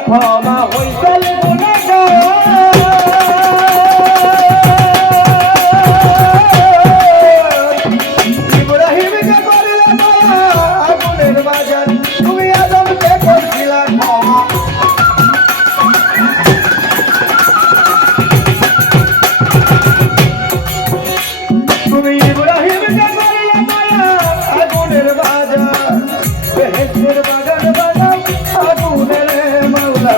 ক্ষমা হইতেন ইব্রাহিমকে করিলে দয়া আগুনের বাজার তুমি আদমকে করছিলা ক্ষমা তুমি ইব্রাহিমকে করিলে দয়া আগুনের বাজার বেহেশতের বাগান বানাও আগুনের মাওলা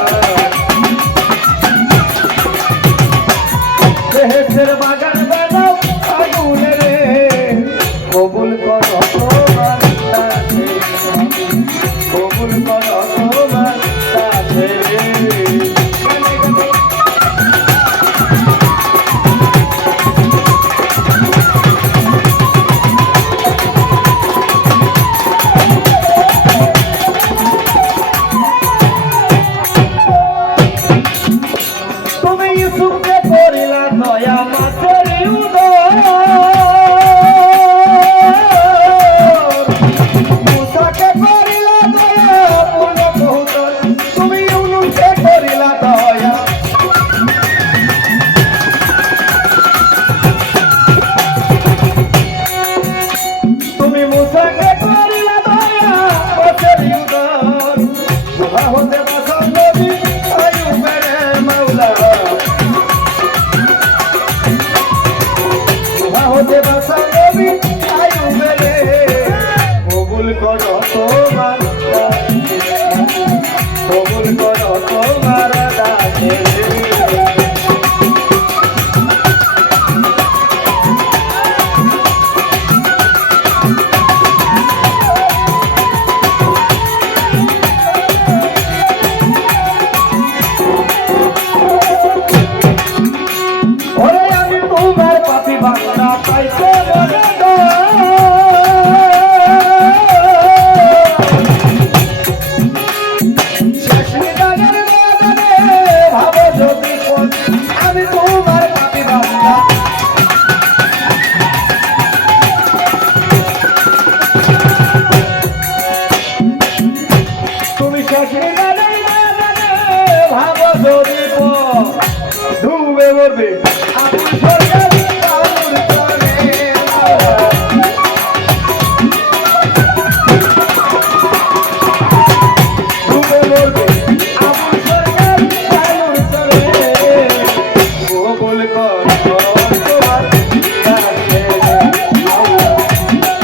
বেহেশতের বাগান বানাও আগুনের কবুল করো তোমার কাছে কবুল করো তোমার কাছে তুমি ইউসুফকে করিলা দয়া মাছের উদর মুসাকে করিলা দয়া পূর্ণ বহুতর তুমি ইউনুসকে করিলা দয়া তুমি মুসাকে করিলা দয়া মাছের উদর গুহা হতে বাসন নবী আইয়ুবের মাওলা গুহা হতে বাসন নবী আইয়ুবের কবুল করো তোমার কবুল করো তোমার দাসে ওরে আমি তোমার পাপী বান্দা পাইতে বলে ভাবো যদি আমি তোমার পাপী বান্দা তুমি শেষ ভাবো যদি ডুবে মরবে আমি সরকারি কাউর চলে ডুবে মরবে আমি সরকারি কাউর চলে কবুল করো তোমার কাছে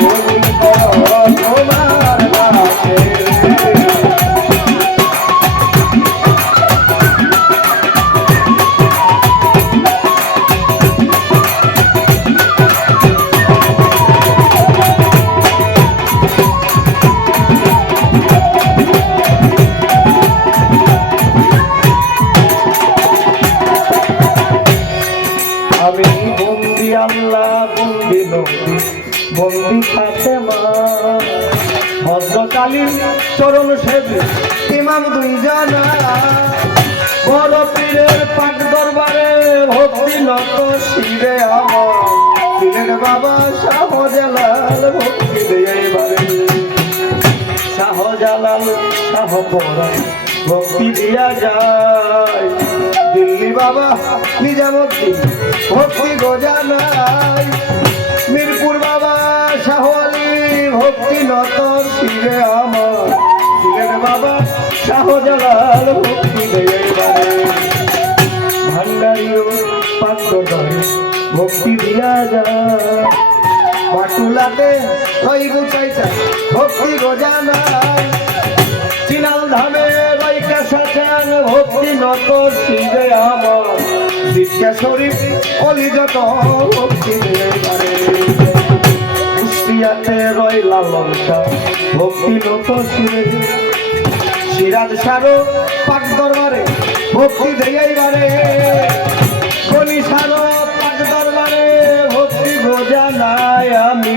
কবুল করো তোমার কাছে আমি বন্দি আল্লাহ বন্দি নবী বন্দি ফাতেমা হযরত আলীর চরণ সেজে ইমাম দুই জানা বড় পীরের পাক দরবারে ভক্তি নত শিরে আমার দিলেন বাবা শাহজালাল ভক্তি দিয়ে এবারে শাহজালাল শাহপরাণ ভক্তি দিয়া যায় দিল্লি বাবা নিজামুদ্দিন ভক্তি গোজানাই মিরপুর বাবা শাহ আলী ভক্তি নত শিরে আমার দিলেন বাবা শাহজালাল ভক্তি দিয়ে এবারে ভান্ডারিও পাত্রদরে ভক্তি দিয়া যায় পাটুলাতে ওই গুচাইছা ভক্তি গোজানাই চিনাল ধামে রাইকা সাচান ভক্তি নত শিরে আমার দীক্ষা শরীফ অলি যত ভক্তি দিয়ে পারে কুষ্টিয়াতে রয় লালন শাহ ভক্তি নত শিরে সিরাজ সারো পাক দরবারে ভক্তি দিয়ে বারে গনি সারো পাক দরবারে ভক্তি গোজানাই আমি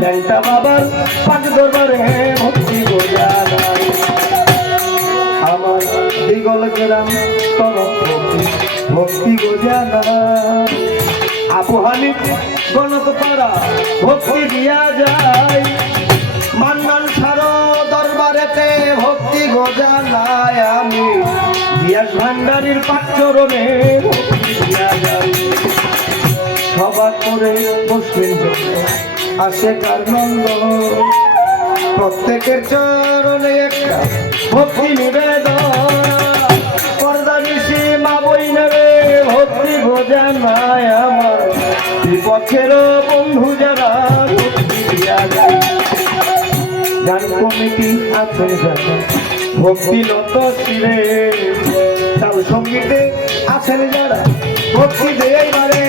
ল্যাংটা বাবার পাক দরবারে ভক্তি গোজানাই আমার দিগল গ্রাম তরফ ভক্তি গোজানা আপু হানিফ গণক পাড়া ভক্তি দিয়া যায় মান্নান সারো দরবারে হৃদয়েতে ভক্তি গোজা নাই আমি গিয়াস ভান্ডারীর পাচরণে ভক্তি দিয়া যাই সবার করে বসবেন আসে কার নন্দ প্রত্যেকের চরণে একটা ভক্তি নিবেদন পর্দা নিশি মা বই নেবে ভক্তি বোঝা নাই আমার বিপক্ষের বন্ধু যারা ভক্তি দিয়া যায় গান কমিটি আছে যারা ভক্তি লত শিরে তাল সঙ্গীতে আছেন যারা ভক্তি দেয় মারে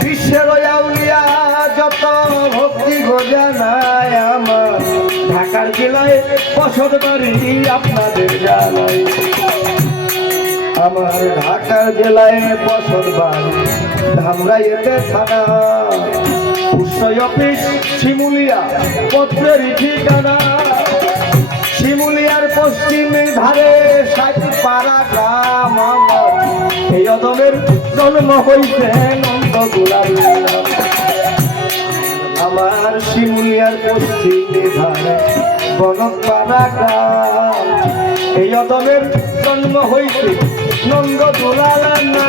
বিশ্বের আউলিয়া যত ভক্তি গোজা নাই আমার ঢাকার জেলায় বসত বাড়ি আপনাদের জানাই আমার ঢাকার জেলায় বসত বাড়ি ধামরাইতে থানা উৎসয় অফিস শিমুলিয়া পত্রের ঠিকানা শিমুলিয়ার পশ্চিমের ধারে সাইপাড়া গ্রাম আমার এই অদমের জন্ম হইছে নন্দ গোলাপ আমার শিমুলিয়ার পশ্চিমে ধারে বনপাড়া গ্রাম এই অদমের জন্ম হইছে নন্দ গোলাল না